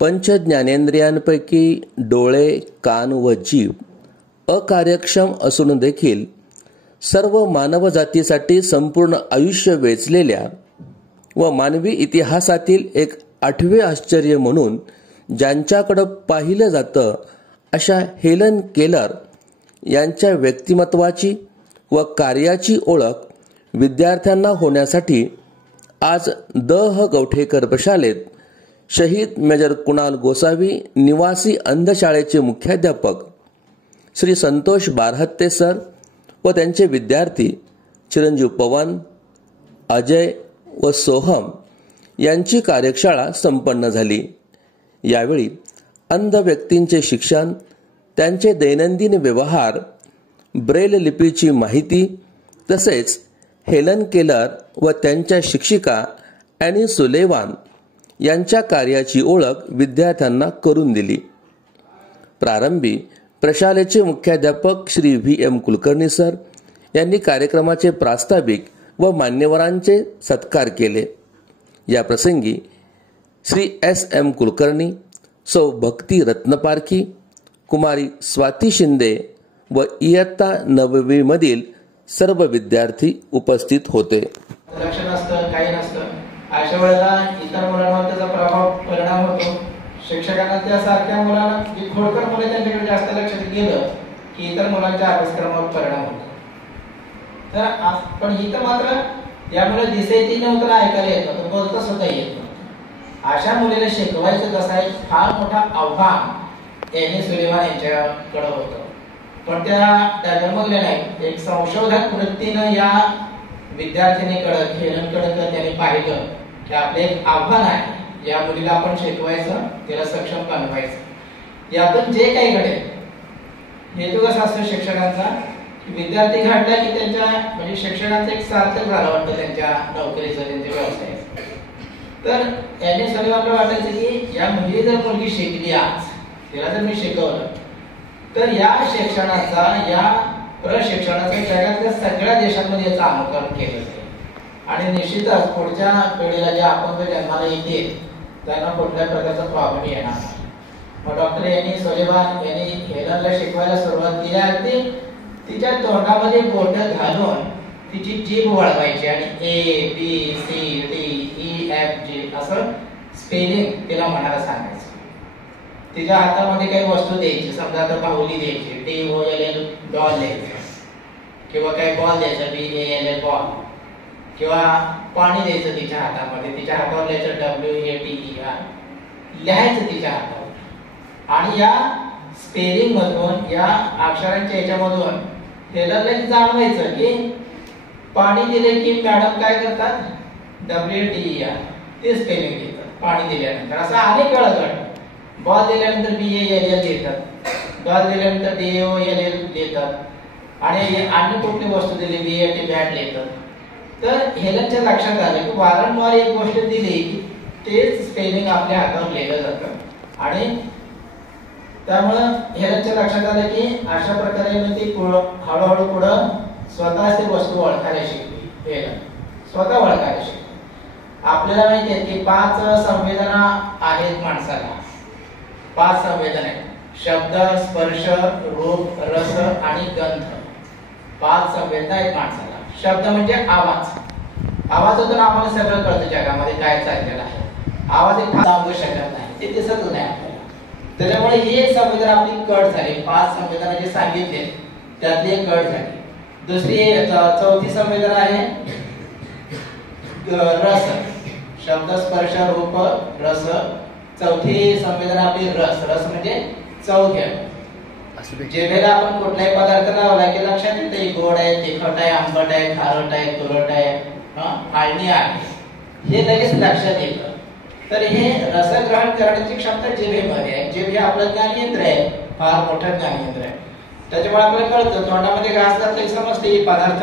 पंच ज्ञानेंद्रियांपैकी डोळे, कान व जीभ अकार्यक्षम असून देखील सर्व मानवजातीसाठी संपूर्ण आयुष्य वेचलेल्या व मानवी इतिहासातील एक आठवे आश्चर्य म्हणून ज्यांच्याकडे पाहिलं जातं अशा हेलन केलर यांच्या व्यक्तिमत्वाची व कार्याची ओळख विद्यार्थ्यांना होण्यासाठी आज गवठेकर प्रशालेत शहीद मेजर कुणाल गोसावी निवासी अंधशाळेचे मुख्याध्यापक श्री संतोष बारहत्ते सर व त्यांचे विद्यार्थी चिरंजीव पवन, अजय व सोहम यांची कार्यशाळा संपन्न झाली. यावेळी अंध व्यक्तींचे शिक्षण, त्यांचे दैनंदिन व्यवहार, ब्रेल लिपीची माहिती तसेच हेलन केलर व त्यांच्या शिक्षिका ॲनी सुलेवान यांच्या कार्याची ओळख विद्यार्थ्यांना करून दिली. प्रारंभी प्रशालेचे मुख्याध्यापक श्री व्ही.एम. कुलकर्णी सर यांनी कार्यक्रमाचे प्रास्ताविक व मान्यवरांचे सत्कार केले. या प्रसंगी श्री एस.एम. कुलकर्णी, सौ भक्ती रत्नपारखी, कुमारी स्वाती शिंदे व इयत्ता 9वी मधील सर्व विद्यार्थी उपस्थित होते. लक्ष नसतं, काही नसतं, अशा वेळेला इतर मुलांवर त्याचा परिणाम होतो. शिक्षकांना त्यासारख्या मुलांना जी खोडकर मुले त्यांच्याकडे जास्त लक्ष गेलं की इतर मुलांच्या अभ्यासक्रमावर परिणाम होतो. तर पण इथं मात्र यामुळे दिसायची नव्हतं, ऐकायला येत नव्हतं, बोलता सुद्धा येत नव्हतं. अशा मुलीला शिकवायचं कसं आहे, फार मोठा आव्हान एनी सुलेवान यांच्याकडे होतं. पण त्या जन्मले नाही, एक संशोधक वृत्तीनं या विद्यार्थिनीकडे खेळणकडे त्यांनी पाहिलं की आपलं एक आव्हान आहे, या मुलीला आपण शिकवायचं, तिला सक्षम बनवायचं. यातून जे काही घडेल, हेतू कसा असतो शिक्षकांचा, विद्यार्थी घडला की त्यांच्या म्हणजे शिक्षणाचं एक सार्थक झालं वाटतं त्यांच्या नोकरीचं, त्यांच्या व्यवसायाचं. तर याने सगळ्यांना वाटायचं की या मुली जर मुलगी शिकली आज, तिला जर मी शिकवलं तर या शिक्षणाचा, या प्रशिक्षणाचा जगातल्या सगळ्या देशांमध्ये याचं अनुकरण केलं जाईल. आणि निश्चितच पुढच्या पिढीला जे अपंग जन्माला येतील त्यांना कुठल्याही प्रकारचा प्रॉब्लेम येणार नाही. मग डॉक्टर यांनी सुलेवान यांनी हेलनला शिकवायला सुरुवात केली. अगदी तिच्या तोंडामध्ये बोटं घालून तिची जीभ वळवायची आणि ABCDEFG असं स्पेलिंग तिला म्हणायला सांगायचं. तिच्या हातामध्ये काही वस्तू द्यायची, समजा आता बाहुली द्यायची, DOLL डॉल द्यायचं, किंवा काही बॉल द्यायचा BALL बॉल, किंवा पाणी द्यायचं तिच्या हातामध्ये, तिच्या हातावर लिहायचं WATER लिहायचं तिच्या हातावर. आणि या स्पेलिंग मधून, या अक्षरांच्या याच्यामधून हेलनला जाणवायचं की पाणी दिले की मॅडम काय करतात, WATER ते स्पेलिंग देतात पाणी दिल्यानंतर. असं अनेक वेळा घडतं. बॉल दिल्यानंतर BALL देतात, डॉल दिल्यानंतर DOLL देतात, आणि अन्य कुठली वस्तू दिली BAT बॅट देतात. तर हेलनच्या लक्षात आलं की वारंवार एक गोष्ट दिली की तेच स्पेलिंग आपल्या हातावर लिहिलं जातं. आणि त्यामुळं हेलनच्या लक्षात आलं की अशा प्रकारे ती हळूहळू पुढं स्वतः ती वस्तू ओळखायला शिकली. हेलन स्वतः ओळखायला शिकली. आपल्याला माहिती आहे की 5 संवेदना आहेत माणसाला. 5 संवेदना आहेत: शब्द, स्पर्श, रूप, रस आणि गंध. 5 संवेदना आहेत माणसाला. शब्द म्हणजे आवाज. आवाजातून आम्हाला सगळं कळतं जगामध्ये काय चाललेलं आहे. आवाज एक सांगू शकत नाही, ते दिसत नाही आपल्याला. त्याच्यामुळे ही एक संवेदना आपली कट झाली. 5 संवेदना जे सांगितले त्यातली एक कट झाली. दुसरी चौथी संवेदना आहे रस. शब्द, स्पर्श, रूप, रस. चौथी संवेदना आपली रस. रस म्हणजे चव घेणं. जेव्हा आपण कुठलाही पदार्थ लावला की लक्षात येते गोड आहे, तिखट आहे, आंबट आहे, खारट आहे, तुरट आहे, आळणी आहे, हे लगेच लक्षात येतं. तर हे रसग्रहण करण्याची क्षमता जिभेमध्ये आहे. जिभ हे आपलं ज्ञानेंद्र आहे, फार मोठं ज्ञानेंद्र आहे. त्याच्यामुळे आपल्याला कळतं, तोंडामध्ये घास घातलं समजते पदार्थ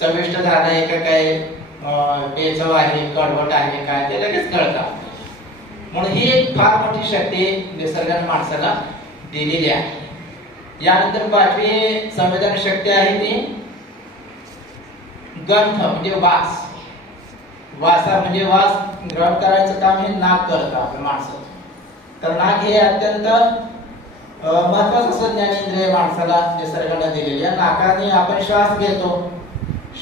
चविष्ट झाला आहे का, काय बेचव आहे, कडवट आहे काय, ते लगेच कळतं. म्हणून ही एक फार मोठी शक्ती निसर्गाने माणसाला दिलेली आहे. यानंतर 5वी संवेदन शक्ती आहे ती गंध म्हणजे वास. वासा म्हणजे वास ग्रहण करायचं काम हे नाक करतं आपल्या माणसाचं. तर नाक हे अत्यंत महत्वाचं असं ज्ञानेंद्रिय माणसाला निसर्गाने दिलेली आहे. नाकाने आपण श्वास घेतो,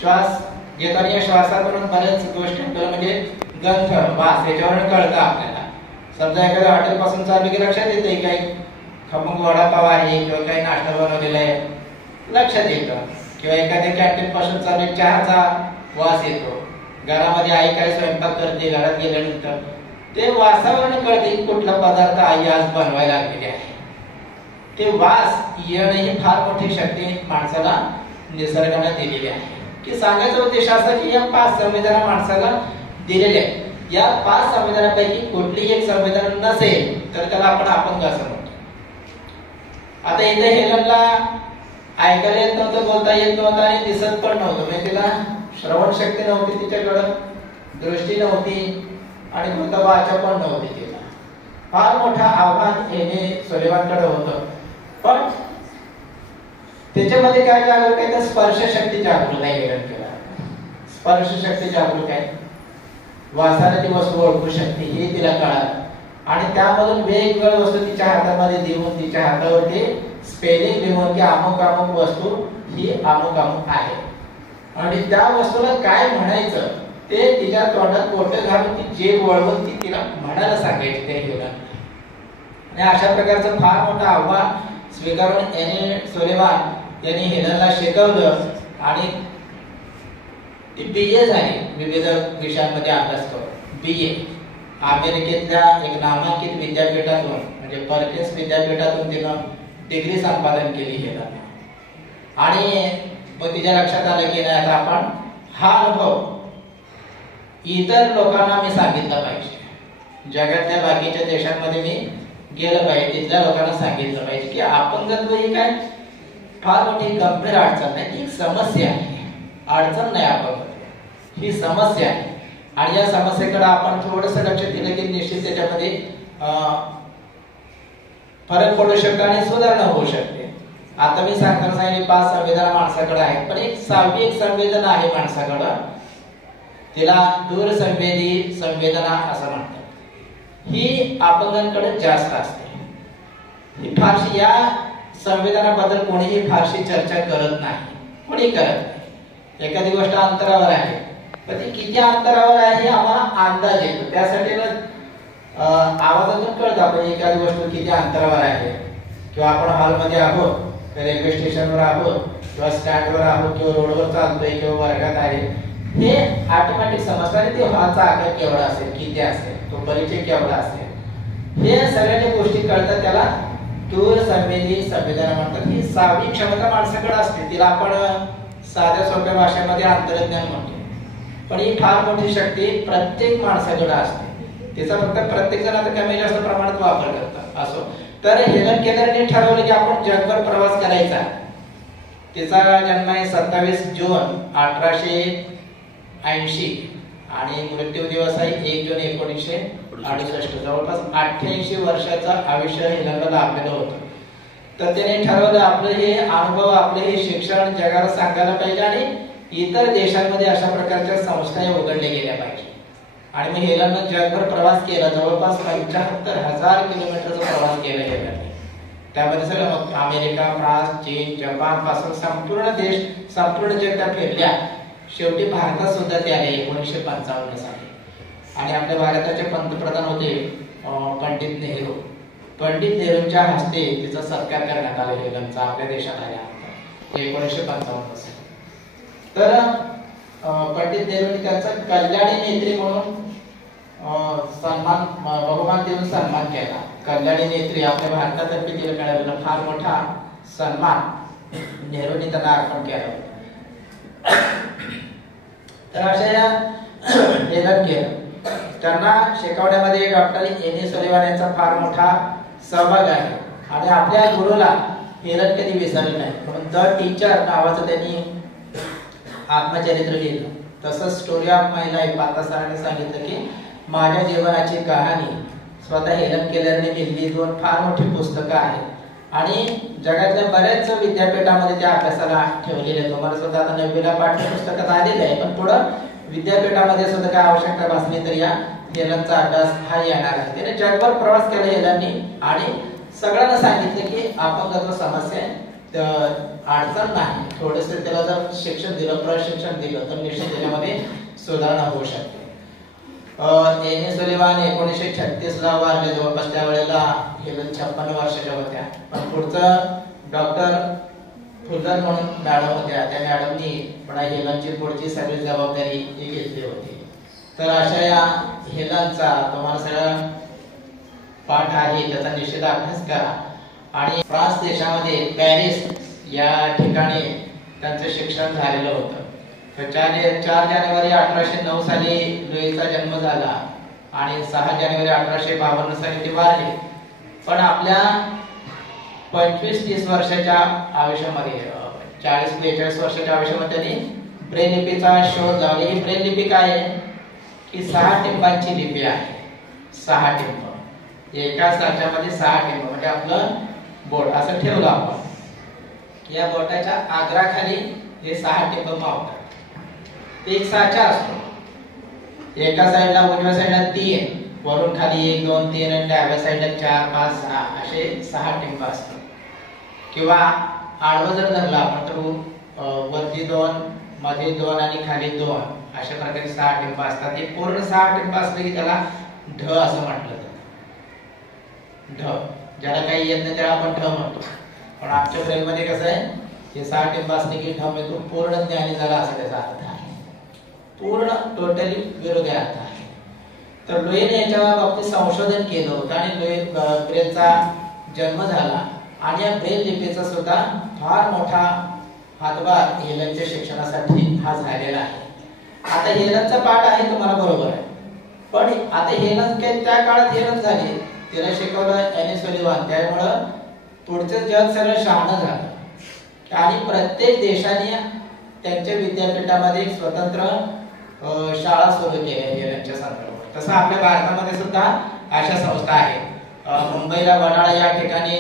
श्वास घेतो आणि या श्वासातून बऱ्याच गोष्टी आपल्याला म्हणजे गंध, वास याच्यावरून कळतं आपल्याला. समजा एखाद्या हॉटेल पासून चालू की लक्षात येते काही खमंग वडापाव आहे किंवा काही नाश्ता बनवलेला आहे लक्षात येतं, किंवा एखाद्या कॅन्टीन पासून चालू चहाचा वास येतो, घरामध्ये आई काय स्वयंपाक करते घरात गेल्यानंतर ते वासावरून कळते की कुठला पदार्थ आई आज बनवायला लागलेले आहे. ते वास येणं ही फार मोठी शक्ती माणसाला निसर्गाने दिलेली आहे. की सांगायचा उद्देश असा की या 5 संवेदना माणसाला दिलेल्या आहेत. या 5 संवेदनापैकी कुठलीही एक संवेदना नसेल तर त्याला आपण अपंग असं म्हणतो. आता इथे हेलनला ऐकायला येत नव्हतं, बोलता येत नव्हतं आणि दिसत पण नव्हतं, म्हणजे तिला श्रवण शक्ती नव्हती तिच्याकडं, दृष्टी नव्हती आणि कोणता वाचा पण नव्हती तिला. फार मोठं आव्हान येणे सुलेमानकडे होतं. पण त्याच्यामध्ये काय जागरूक आहे तर स्पर्श शक्ती जागरूक आहे. स्पर्श शक्ती जागरूक आहे, वासाने ती वस्तू ओळखू शकते हे तिला कळालं आणि त्यामधून वेगवेगळ्या वस्तू तिच्या हातामध्ये देऊन तिच्या हातावरती स्पेलिंग लिहून की अमुक अमुक वस्तू ही अमुक अमुक आहे आणि त्या वस्तूला काय म्हणायचं ते तिच्या तोंडात बोटं घालून ती जे वळवून ती तिला म्हणायला सांगायची ते घेऊन. आणि अशा प्रकारचं फार मोठं आव्हान स्वीकारून याने सुलेमान यांनी हेलनला शिकवलं आणि ती BA झाली. विविध विषयांमध्ये अभ्यास करून BA अमेरिकेतल्या एक नामांकित विद्यापीठातून म्हणजे पर्किन्स विद्यापीठातून तिनं डिग्री संपादन केली हेलन. आणि मग तिच्या लक्षात आलं की नाही आता आपण हा अनुभव इतर लोकांना मी सांगितलं पाहिजे, जगातल्या बाकीच्या देशांमध्ये मी गेलं पाहिजे, तिथल्या लोकांना सांगितलं पाहिजे की अपंगत्व ही काय फार मोठी गंभीर अडचण नाही, ती समस्या आहे, अडचण नाही. अपंगत्व ही समस्या आहे आणि या समस्येकडे आपण थोडंसं लक्ष दिलं की निश्चित त्याच्यामध्ये फरक पडू शकतो आणि सुधारणा होऊ शकते. आता मी सांगताना सांगितले 5 संवेदना माणसाकडे आहेत, पण एक 6वी एक संवेदना आहे माणसाकडं, तिला दूरसंवेदी संवेदना असं म्हणतात. ही अपंगांकडे जास्त असते. ही फारशी या संवेदनाबद्दल कोणीही फारशी चर्चा करत नाही, कोणी करत नाही. एखादी गोष्ट अंतरावर आहे पण ती किती अंतरावर आहे हे आम्हाला अंदाज येतो. त्यासाठी आवाजातून कळतं आपण एखादी गोष्ट किती अंतरावर आहे. किंवा आपण हॉलमध्ये आहोत, रेल्वे स्टेशनवर आहोत किंवा स्टँडवर आहोत किंवा रोडवर चालतोय किंवा वर्गात आहे, हे ऑटोमॅटिक समजतं आणि ते हॉलचा आकार केवढा असेल, किती असेल, तो परिचय केवढा असेल, हे सगळ्या गोष्टी कळतात. त्याला दूरसंवेदी संवेदना म्हणतात. ही 6वी क्षमता माणसाकडे असते, तिला आपण साध्या सोप्या भाषेमध्ये अंतर्ज्ञान म्हणतो. पण ही फार मोठी शक्ती प्रत्येक माणसाकडे असते. तिचा फक्त प्रत्येक जण आता कमी जास्त प्रमाणात वापर करतात. असो तर हेलन केलरने ठरवलं की आपण जगभर प्रवास करायचा. तिचा जन्म आहे 27 जून 1880 आणि मृत्यू दिवस आहे 1 जून 1968. जवळपास 88 वर्षाचं आयुष्य हेलनला लाभलेलं होतं. तर त्याने ठरवलं आपलं हे अनुभव, आपले हे शिक्षण जगाला सांगायला पाहिजे आणि इतर देशांमध्ये अशा प्रकारच्या संस्था उघडल्या गेल्या पाहिजे. आणि मग हेलननं जगभर प्रवास केला, जवळपास 75,000 किलोमीटरचा प्रवास केला हेलनने. त्यामध्ये सगळं अमेरिका, फ्रान्स, चीन, जपान पासून संपूर्ण देश, संपूर्ण जग त्या फिरल्या. शेवटी भारतात सुद्धा ते आले 1955 साली. आणि आपल्या भारताचे पंतप्रधान होते पंडित नेहरू. पंडित नेहरूंच्या हस्ते तिचा सत्कार करण्यात आला हेलनचा आपल्या देशात आल्यानंतर 1955 साली. तर पंडित नेहरूंनी त्यांचा कल्याणी नेत्री म्हणून सन्मान, बहुमान देऊन सन्मान केला. कल्याणी नेत्री आपल्या भारतातर्फे तिला मिळालेला फार मोठा सन्मान नेहरूंनी त्यांना अर्पण केला होता. तर अशा या हेलन केलर त्यांना शिकवण्यामध्ये डॉक्टर एनी सुलेवान यांचा फार मोठा सहभाग आहे. आणि आपल्या गुरुला हेलन कधी विसरले नाही, म्हणून द टीचर नावाचं त्यांनी आत्मचरित्र लिहिलं. तसंच स्टोरी ऑफ माय लाईफ आता सरांनी सांगितलं की माझ्या जीवनाची कहाणी स्वतः हेलन केलरने लिहिली. 2 फार मोठी पुस्तकं आहेत आणि जगातल्या बऱ्याच विद्यापीठामध्ये त्या अभ्यासाला ठेवलेले. तुम्हाला सुद्धा आता 9वीला पाठ्यपुस्तकात आलेलं आहे, पण पुढं विद्यापीठामध्ये सुद्धा काय आवश्यकता भासली तर या हेलनचा अभ्यास हा येणार आहे. त्याने जगभर प्रवास केला हेलननी आणि सगळ्यांना सांगितलं की अपंगत्व समस्या अडचण नाही, थोडस त्याला जर शिक्षण दिलं, प्रशिक्षण दिलं तर निश्चित त्याच्यामध्ये सुधारणा होऊ शकते. एन सुलिवान 1936 ला वारले जवळपास, त्या वेळेला हेलन 56 वर्षाच्या होत्या. पण पुढचं डॉक्टर फुलर म्हणून मॅडम होत्या, त्या मॅडमनी पण हेलनची पुढची सगळी जबाबदारी ही घेतली होती. तर अशा या हेलनचा तुम्हाला सगळं पाठ आहे, त्याचा निश्चित अभ्यास करा. आणि फ्रान्स देशामध्ये पॅरिस या ठिकाणी त्यांचं शिक्षण झालेलं होतं. तर 4 जानेवारी 1809 साली लुईचा जन्म झाला आणि 6 जानेवारी 1852 साली ते वारले. पण आपल्या 25-30 वर्षाच्या आयुष्यामध्ये 40-42 वर्षाच्या आयुष्यामध्ये त्यांनी ब्रेल लिपीचा शोध लावला. ही ब्रेल लिपी काय आहे की 6 टिंबांची लिपी आहे. 6 टिंब, एका साच्यामध्ये 6 टिंब, म्हणजे आपलं बोट असं ठेवलं आपण, या बोटाच्या आग्राखाली हे 6 टिंब मावतात. एक साचा असतो, एका साईडला उजव्या साईडला 3, वरून खाली 1 2 3 आणि डाव्या साईडला 4 5 6 असे 6 टिंब असतात. किंवा आडवं जर धरलं आपण तर वरती 2, मध्ये 2 आणि खाली 2 अशा प्रकारे 6 टिंब असतात. हे पूर्ण 6 टिंब असले की त्याला ढ असं म्हटलं जातं. ढ, ज्याला काही येत नाही त्याला आपण ढ म्हणतो. पण आमच्या ब्रेल मध्ये कसं आहे, हे 6 टिंब असले की ढ म्हणजे पूर्ण ज्ञानी झाला असा त्याचा अर्थ आहे. पूर्ण टोटली विरोधी अर्थ आहे. तर लुईने याच्या बाबतीत संशोधन केलं होतं आणि लुई ब्रेलचा जन्म झाला आणि या ब्रेल लिपीचा सुद्धा फार मोठा हातभार हेलनच्या शिक्षणासाठी हा झालेला आहे. आता हेलनचा पाठ आहे तुम्हाला बरोबर आहे, पण आता हेलन काय त्या काळात हेलन झाली, तिला शिकवलं एन सुलिवान, त्यामुळं पुढचं जग सगळं शहाणं झालं आणि प्रत्येक देशाने त्यांच्या विद्यापीठामध्ये स्वतंत्र शाळा सुरू केल्या हेलनच्या संदर्भात. तसं आपल्या भारतामध्ये सुद्धा अशा संस्था आहेत. मुंबईला वडाळा या ठिकाणी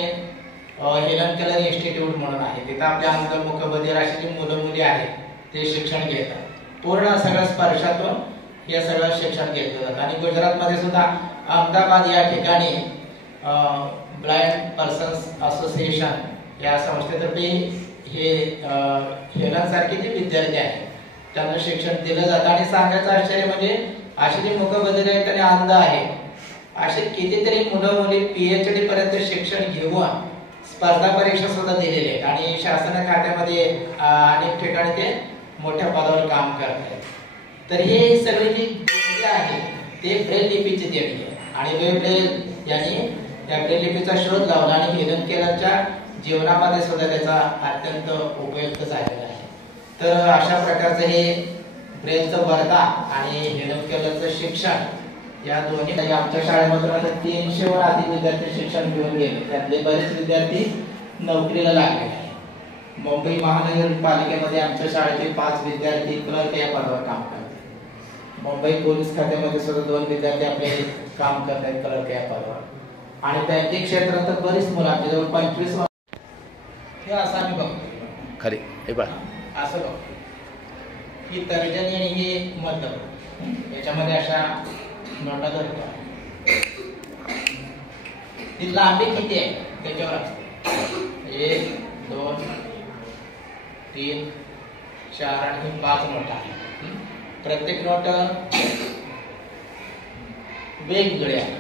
हेलन केलर इन्स्टिट्यूट म्हणून आहे. तिथं आपल्या अंतर्मुख बधिर अशी जी मुलं मुली आहेत ते शिक्षण घेतात. पूर्ण सगळ्या स्पर्शातून हे सगळं शिक्षण घेतलं जातं. आणि गुजरातमध्ये सुद्धा अहमदाबाद या ठिकाणी ब्लाइंड पर्सन्स असोसिएशन या संस्थेतर्फे हे हेलन सारखे जे विद्यार्थी आहेत त्यांना शिक्षण दिलं जातं. आणि सांगायचं आश्चर्य म्हणजे असे जे मुकबधिर आहेत आणि अंध आहेत असे कितीतरी मुलं मुली PhD पर्यंत शिक्षण घेऊन स्पर्धा परीक्षा सुद्धा दिलेले आहेत आणि शासन खात्यामध्ये अनेक ठिकाणी ते मोठ्या पदावर काम करत आहेत. तर हे सगळी जी देणगी आहे ते ब्रेल लिपीची देणगी आहे. आणि लुई ब्रेल यांनी त्या ब्रेल लिपीचा शोध लावला आणि हेलन केलरच्या जीवनामध्ये सुद्धा त्याचा अत्यंत उपयुक्त झालेला आहे. तर अशा प्रकारचं हे ब्रेलचं वरदान आणि हेलन केलरचं शिक्षण या दोन्ही आमच्या शाळेमधून आता 300 वर अधिक विद्यार्थी शिक्षण घेऊन गेले. त्यातले बरेच विद्यार्थी नोकरीला लागले आहेत. मुंबई महानगरपालिकेमध्ये आमच्या शाळेचे 5 विद्यार्थी क्लर्क या पदावर काम करतात. मुंबई पोलीस खात्यामध्ये सुद्धा 2 विद्यार्थी आपले काम करत आहेत क्लर्क या पदावर. आणि बँकिंग क्षेत्रात तर बरीच मुलं आपल्या जवळ 25 हे असं आम्ही बघतो. खरे हे बघ असं बघतो ही तर्जनी आणि हे मध्य याच्यामध्ये अशा नोटा धरतो. ती लांबी किती आहे त्याच्यावर असते. 1 2 3 4 आणि 5 नोटा आहे. प्रत्येक नोट वेगवेगळे आहे,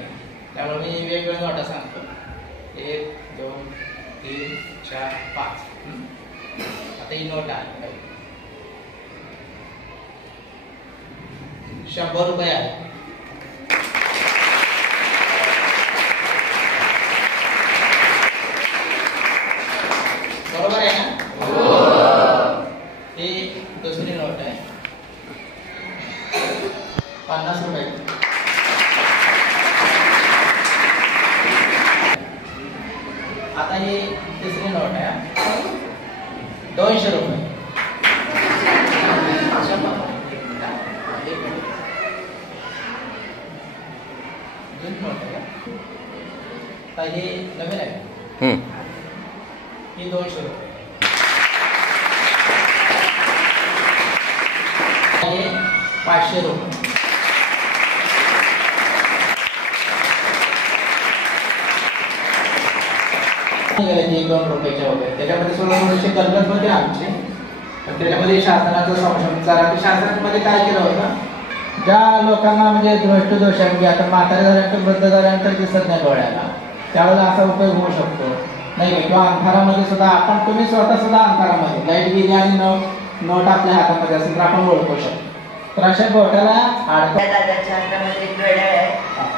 त्यामुळे मी वेगवेगळ्या नोटा सांगतो. 1 2 3 4 5. आता ही नोट आहे 100 रुपये आहे. बरोबर आहे ना? ही दुसरी नोट आहे 50 रुपये. आता ही तिसरी नोट आहे 200 रुपये. हे नवीन आहे. ही 200 रुपये. 500 रुपये. ₹1-2 वगैरे त्याच्यामध्ये थोडेसे गल्लत होते आमचे. त्याच्यामध्ये शासनाचा संशय शासनामध्ये काय केलं होतं, ज्या लोकांना म्हणजे दृष्टिदोष आहे, आता म्हातारे झाल्यानंतर वृद्ध झाल्यानंतर दिसत नाही डोळ्याला, त्यावेळेला असा उपयोग होऊ शकतो नाही, किंवा अंधारामध्ये सुद्धा आपण तुम्ही स्वतः सुद्धा अंधारामध्ये लाईट गेली आणि नोट आपल्या हातामध्ये असेल तर आपण ओळखू शकतो. तर अशा बोटाला दादाच्या हातामध्ये घड्याळ आहे,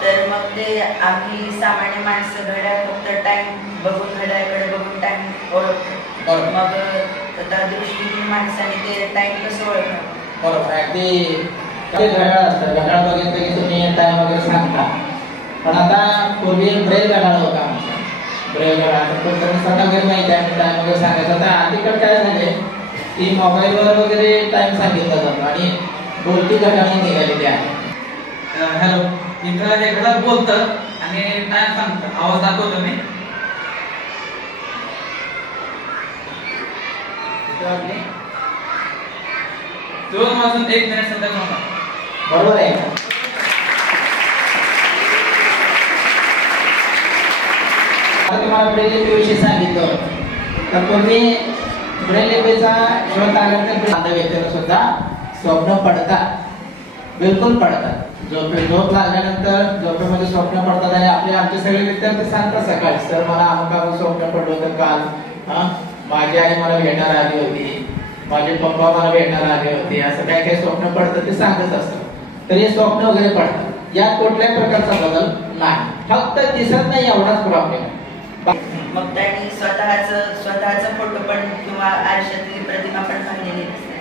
तर मग ते आम्ही सामान्य माणसं घड्याळ फक्त टाइम बघून घड्याळकडे बघून टाइम ओळखतो. मग आता दृष्टीहीन माणसाने ते टाइम कसं ओळखणार? बरोबर. अगदी घड्याळ असतं, घड्याळ बघितलं की तुम्ही टाइम वगैरे सांगता. पण आता पूर्वी ब्रेल घड्याळ होता आमचा, ब्रेल घड्याळ स्वतः वगैरे माहिती आहे टाइम वगैरे सांगायचं. आता अलीकडे काय झाले की मोबाईलवर वगैरे टाइम सांगितला जातो आणि बोलती घड्याळ निघालेली आहे. हॅलो, इकडं एखादा बोलतं आणि टाइम सांगतं, आवाज दाखवतो मी. 2:01 सध्या सांगा. बरोबर आहे. तुम्हाला ब्रेल लिपीविषयी सांगितलं तर पूर्वी ब्रेल लिपीचा शोध आल्यानंतर व्यक्तीला सुद्धा स्वप्न पडतात, बिलकुल पडतात. झोप लागल्यानंतर झोपेमध्ये स्वप्न पडतात आणि आमचे सगळे विद्यार्थी सांगतात सकाळी, सर मला अमुक स्वप्न पडलं होतं काल, माझी आई मला भेटायला आली होती, माझे पप्पा मला भेटायला आले होते, असं काय काय स्वप्न पडतं ते सांगत असतात. तर हे स्वप्न वगैरे पडतात, यात कुठल्याही प्रकारचा बदल नाही, फक्त दिसत नाही एवढाच प्रॉब्लेम आहे. मग त्यांनी स्वतःचा फोटो पण किंवा आरशातली प्रतिमा पण पाहिलेली नसते,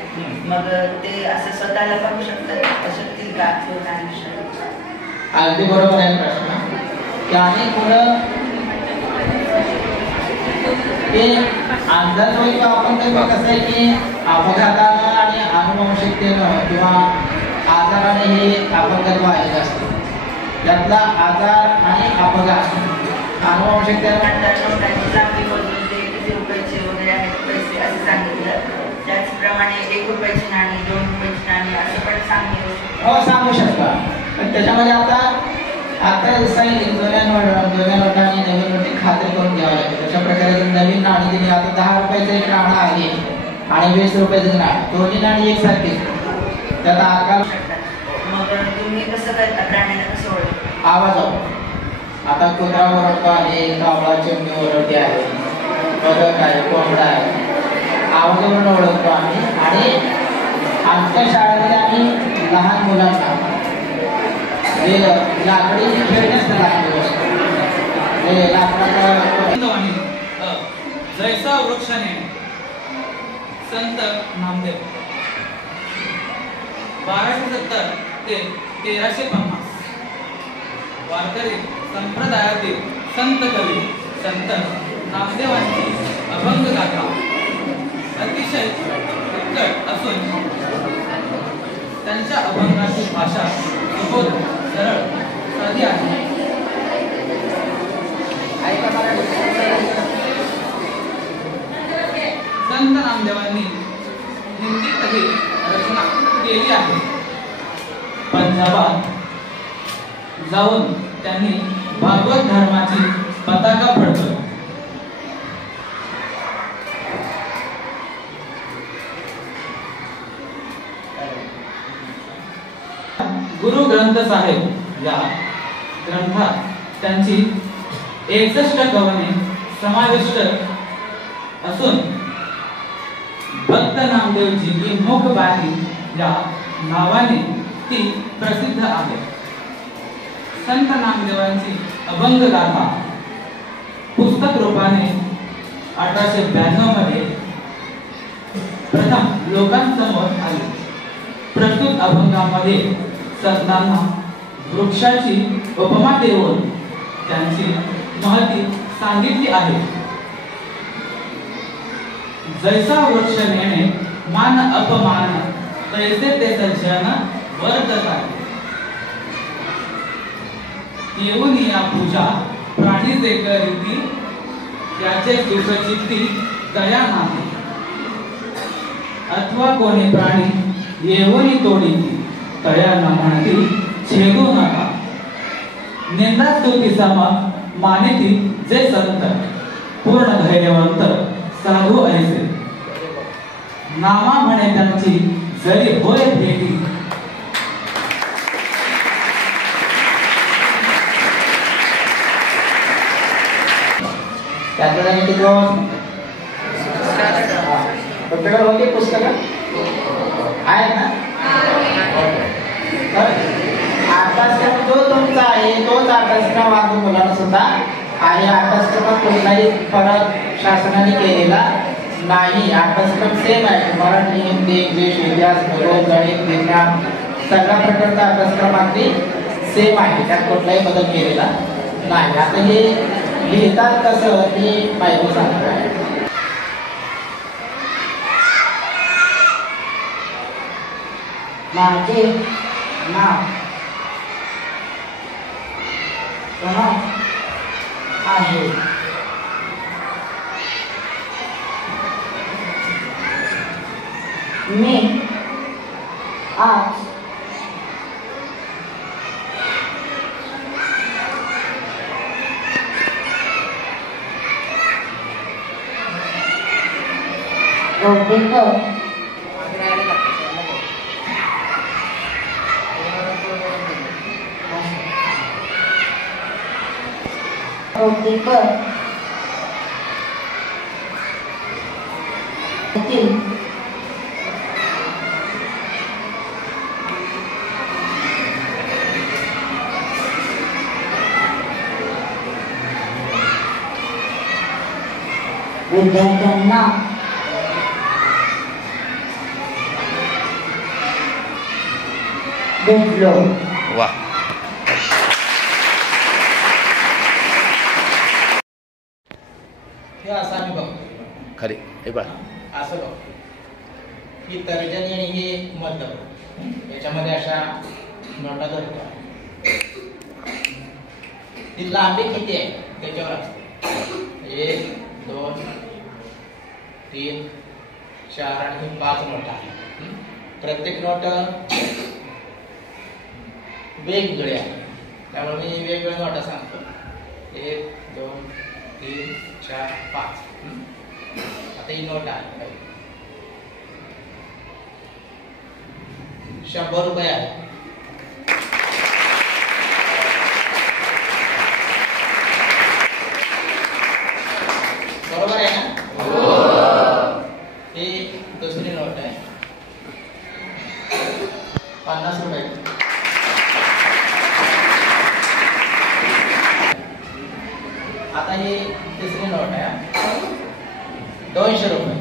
मग ते असं स्वतःला पाहू शकतील का? अगदी बरोबर आहे प्रश्न. की अनेक मुलं ते अंदाज होईल का आपण कसं आहे की अपघातानं आणि अनुवंशिकतेनं किंवा आजाराने हे अपघात व्हायचे असते. त्यातला आजार आणि अपघात अनुवंशिकतेनं लांबी मोजून ते किती रुपयाचे वगैरे आहेत पैसे असं सांगितलं, त्याचप्रमाणे 1 रुपयाची नाणी, 2 रुपयाची नाणी असं पण सांगू शकता. पण त्याच्यामध्ये आता सांगितलं जुन्या नोटांनी नवीन नोटी खात्री करून घ्यावं लागते. तशा प्रकारे नवीन नाणी दिली, आता 10 रुपयाचं एक नाणं आहे आणि 20 रुपयाचं नाणं, दोन्ही नाणी एकसारखी, त्याचा आकार. मग तुम्ही कसं करता, प्राण्यांना कसं ओळखता? आवाज. आता कुत्रा ओरडतो आहे, कावळा चिमणी ओरडते आहे, बदक आहे, कोंबडा आहे, आवाजावरून ओळखतो आम्ही. आणि आमच्या शाळेमध्ये आम्ही लहान मुलांना जे लाकडी खेळण्यास लागली वस्तू, जे लाकडाचा जैसा वृक्षाने संत नामदेव 1270 ते 1350 वारकरी संप्रदायातील संत कवी संत नामदेवांची अभंग गाथा अतिशय उत्कट असून त्यांच्या अभंगाची भाषा सुबोध, सरळ, साधी आहे. संत नामदेवांनी हिंदीतही रचना केली आहे. पंजाबात जाऊन त्यांनी भागवत धर्माची पताका फडकवली. गुरु ग्रंथ साहेब या ग्रंथात त्यांची 61 कवने समाविष्ट असून भक्त नामदेवजी की मुखबाणी या नावाने ती प्रसिद्ध आहे. संत नामदेवांची अभंग गाथा पुस्तक रूपाने 1892 मध्ये प्रथम लोकांसमोर आली. प्रस्तुत अभंगामध्ये संतांना वृक्षाची उपमा देऊन त्यांची महती सांगितली आहे. जैसा वृक्ष नेणे मान अपमान, तैसे ते सज्जन वर्ततात. येऊन या पूजा प्राणी जे करीती, त्याचे सुखचित्ती दया नाही. अथवा कोणी प्राणी येऊन तोडीती, तया न म्हणती छेदू नका. निंदा स्तुती सम मानिती जे संत, पूर्ण धैर्यवंत साधू ऐसे नामा म्हणे त्यांची जरी होय भेटी त्यातलं किती प्रत्येकाला होते पुस्तकं आहेत ना? अभ्यासक्रम जो तुमचा आहे तोच अभ्यासक्रम माझ्या मुलांना सुद्धा आहे. अभ्यासक्रमात कुठलाही फरक शासनाने केलेला नाही. अभ्यासक्रम सेम आहे. मराठी, हिंदी, इंग्लिश, इतिहास, भूगोल, गणित, विज्ञान सगळ्या प्रकारचा अभ्यासक्रम अगदी सेम आहे. त्यात कुठलाही बदल केलेला नाही. आता हे लिहितात कसं ही माहिती सांगतो आहे. माझे नाव आहे. मी आज विद्यार्थ्यांना भेटलो. वा. हे असं आम्ही बघतो खरे हे बघ असं बघतो ही तर्जनी आणि हे मध्य याच्यामध्ये अशा नोटा धरतो. ती लांबी किती आहे त्याच्यावर असते. 1 2 3 4 आणि 5 नोटा. प्रत्येक नोट वेगवेगळे आहे. त्यामुळे मी वेगवेगळ्या नोटा सांगतो. 1 2 3 4 5. आता ही नोट आहे 100 रुपये आहे. बरोबर आहे ना? ही दुसरी नोट आहे 50 रुपये. आता ही तिसरी नोट आहे 200 रुपये.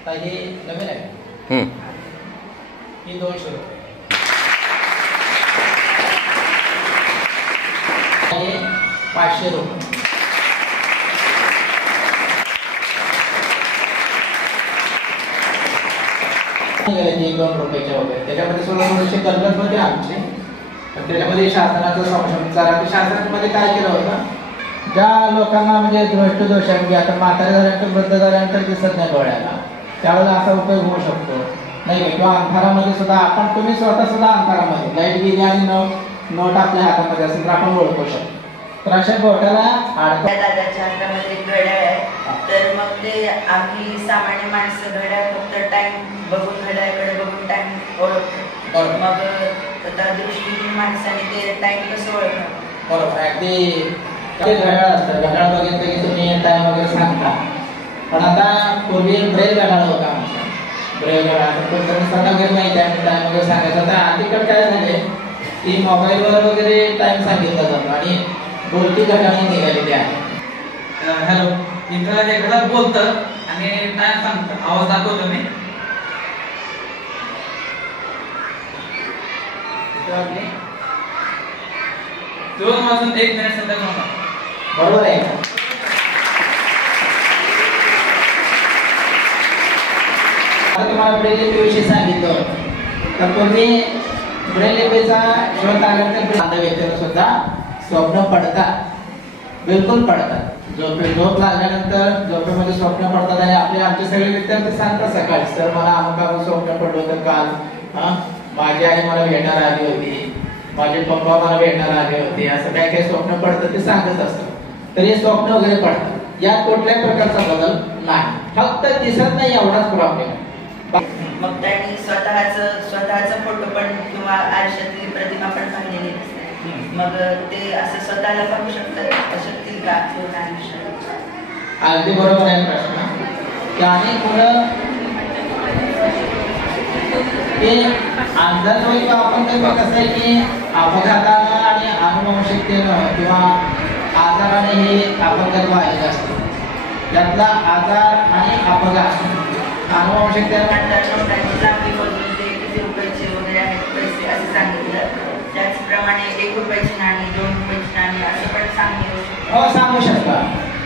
आता ही नवीन आहे ही 200 रुपये. 500 रुपये. एक 2 रुपयाच्या वगैरे त्याच्यामध्ये थोडेसे कल्पना होते आमचे. पण त्याच्यामध्ये शासनाचा संशय शासनामध्ये काय केलं होतं ज्या लोकांना म्हणजे दृष्टिदोष आहे आता म्हातारे झाल्यानंतर वृद्ध झाल्यानंतर दिसत नाही डोळ्याला त्यावेळेला असा उपयोग होऊ शकतो नाही किंवा अंधारामध्ये सुद्धा आपण तुम्ही स्वतः सुद्धा अंधारामध्ये लाईट गेली आणि नोट आपल्या हातामध्ये असेल तर आपण ओळखू शकतो. तर अशा बोटाला दादाच्या हातामध्ये घड्याळ आहे. तर मग ते आम्ही सामान्य माणसं घड्याळ फक्त टाइम बघून घड्याळकडे बघून टाइम ओळखतो. मग आता दृष्टीहीन माणसाने ते टाइम कसं ओळखतो. बरोबर अगदी घड्याळ असतं. घड्याळ बघितलं की तुम्ही टाइम वगैरे सांगता. पण आता पूर्वी ब्रेल घड्याळ होता आमचा. ब्रेल घड्याळ वगैरे माहिती आहे टाइम वगैरे सांगायचं. तर अलीकडे काय झाले की मोबाईलवर वगैरे टाइम सांगितला जातो आणि बोलती घड्याळ निघालेली आहे. हॅलो इथं एखादा बोलतं आणि टाइम सांगतं आवाज दाखवतो मी. 2 वाजून 1 मिनिट सध्या होणार. बरोबर आहे का? आता तुम्हाला ब्रेल लिपीविषयी सांगितलं तर तुम्ही ब्रेल लिपीचा शोध लागल्यानंतर व्यक्तीला सुद्धा स्वप्न पडतात. बिलकुल पडतात. झोप लागल्यानंतर झोपेमध्ये स्वप्न पडतात आणि आमचे सगळे विद्यार्थी सांगतात सकाळी सर मला अमुक स्वप्न पडलं होतं काल माझी आई मला भेटायला आली होती, माझे पप्पा मला भेटायला आले होते, असं काय काय स्वप्न पडतं ते सांगत असतात. तर हे स्वप्न वगैरे पडतात, यात कुठल्याही प्रकारचा बदल नाही, फक्त दिसत नाही एवढाच प्रॉब्लेम. मग त्यांनी स्वतःचा फोटो पण किंवा आरशातली प्रतिमा पण पाहिलेली नसते, मग ते असं स्वतःला पाहू शकतील का पूर्ण आयुष्यात? अगदी बरोबर आहे प्रश्न. त्याने मुलं ते अंदाज होईल का आपण कसं आहे की अपघातानं आणि अनुवंशिकतेनं किंवा आजाराने हे अपघात व्हायचे असते. त्यातला आजार आणि अपघात अनुवंशिकतेनं लांबी बदलून ते किती रुपयाचे वगैरे आहेत पैसे असं सांगितलं, त्याचप्रमाणे 1 रुपयाची नाणी, 2 रुपयाची नाणी असं पण सांगू शकता.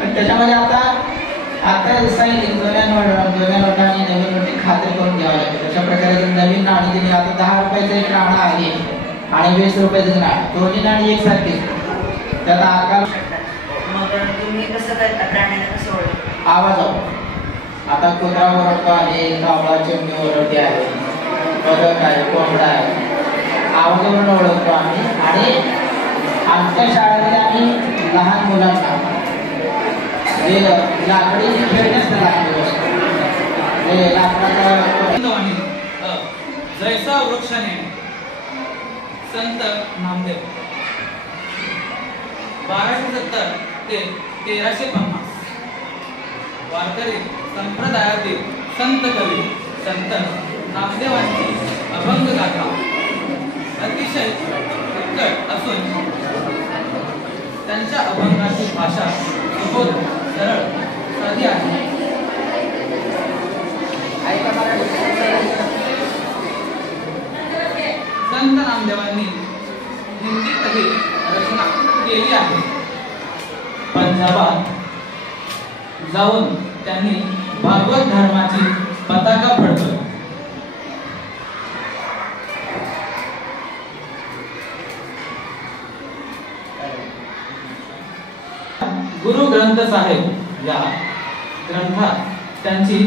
पण त्याच्यामध्ये आता जसं आहे जुन्या नोटांनी नवीन नोटी खात्री करून घ्यावं लागेल. तशा प्रकारे नवीन नाणी दिली, आता 10 रुपयाचं एक नाणं आहे आणि 20 रुपयाचं नाणं, दोन्ही नाणी एकसारखी, त्यात आकार. मग तुम्ही कसं करता, प्राण्याला कसं ओळखता? आवाज. आता कुत्रा ओरडतो आहे, कावळा चिमणी ओरडते आहे, बदक आहे, कोंबडा आहे, आवाजावरून ओळखतो आम्ही. आणि आमच्या शाळेमध्ये आम्ही लहान मुलांना जे लाकडी खेळण्यास लागले असतो, लाकडाचा जैसा वृक्षाने संत नामदेव 1270 ते 1350 वारकरी संप्रदायातील संत कवी संत नामदेवांची अभंग गाथा अतिशय उत्कट असून त्यांच्या अभंगाची भाषा सुबोध, सरळ, साधी आहे. संत नामदेवांनी हिंदीतही रचना केली आहे. पंजाबात जाऊन त्यांनी भागवत धर्माची पताका फडकवली. गुरु ग्रंथ साहेब या ग्रंथात त्यांची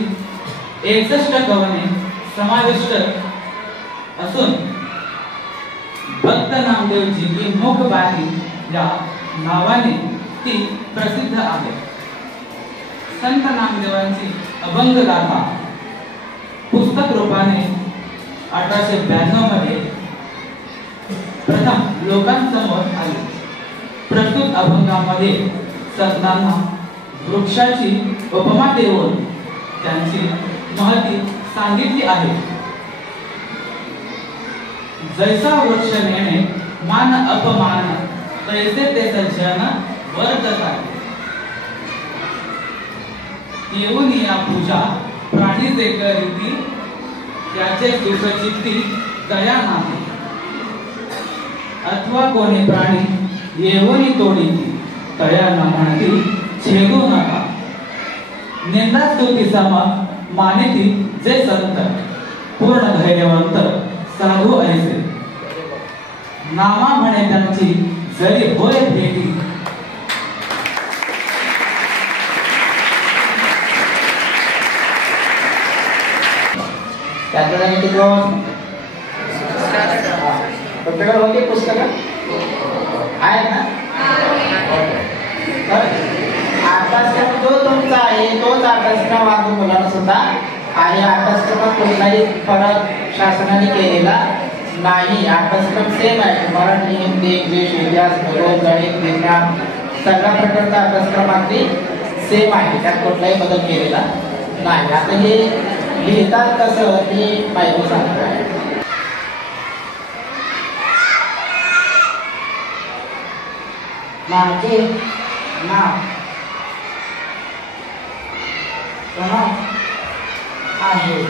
61 कवने समाविष्ट असून भक्त नामदेवजी की मुखबाणी या नावाने ती प्रसिद्ध आहे. संत नामदेवांची अभंग गाथा पुस्तक रूपाने 1892 मध्ये प्रथम लोकांसमोर आली. प्रस्तुत अभंगामध्ये संतांना वृक्षाची उपमा देऊन त्यांची महती सांगितली आहे. जैसा वृक्ष नेणे मान अपमान, तैसे ते सज्जन वर्ततात. येऊन या पूजा प्राणी जे करीती, त्याचे दुःख चित्ती दया नाही. अथवा कोणी प्राणी येऊन तोडीती, तया न म्हणती छेदू नका. निंदा स्तुती सम मानिती जे संत, पूर्ण धैर्यवंत साधू ऐसे. नामा म्हणे त्यांची जरी होय भेटी. तुमच्याकडे होते पुस्तकं आहेत ना? अभ्यासक्रम जो तुमचा आहे तोच अभ्यासक्रम वाचून मुलांना सुद्धा आहे. अभ्यासक्रमात कुठलाही फरक शासनाने केलेला नाही. अभ्यासक्रम सेम आहे. मराठी, हिंदी, इंग्लिश, इतिहास, भूगोल, गणित, विज्ञान सगळ्या प्रकारचा अभ्यासक्रम अगदी सेम आहे. त्यात कुठलाही बदल केलेला नाही. आता हे लिहितात कसं हे पाहिजे सांगतो. माझे नाव आहे.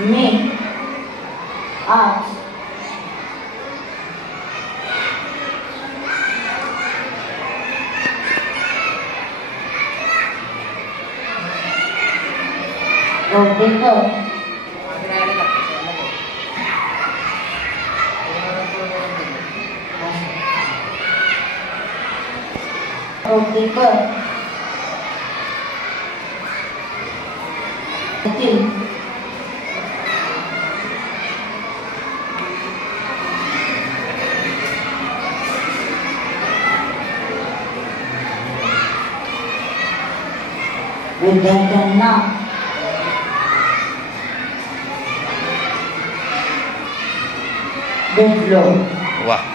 मी आज विद्यार्थ्यांना भेटलो. वाह.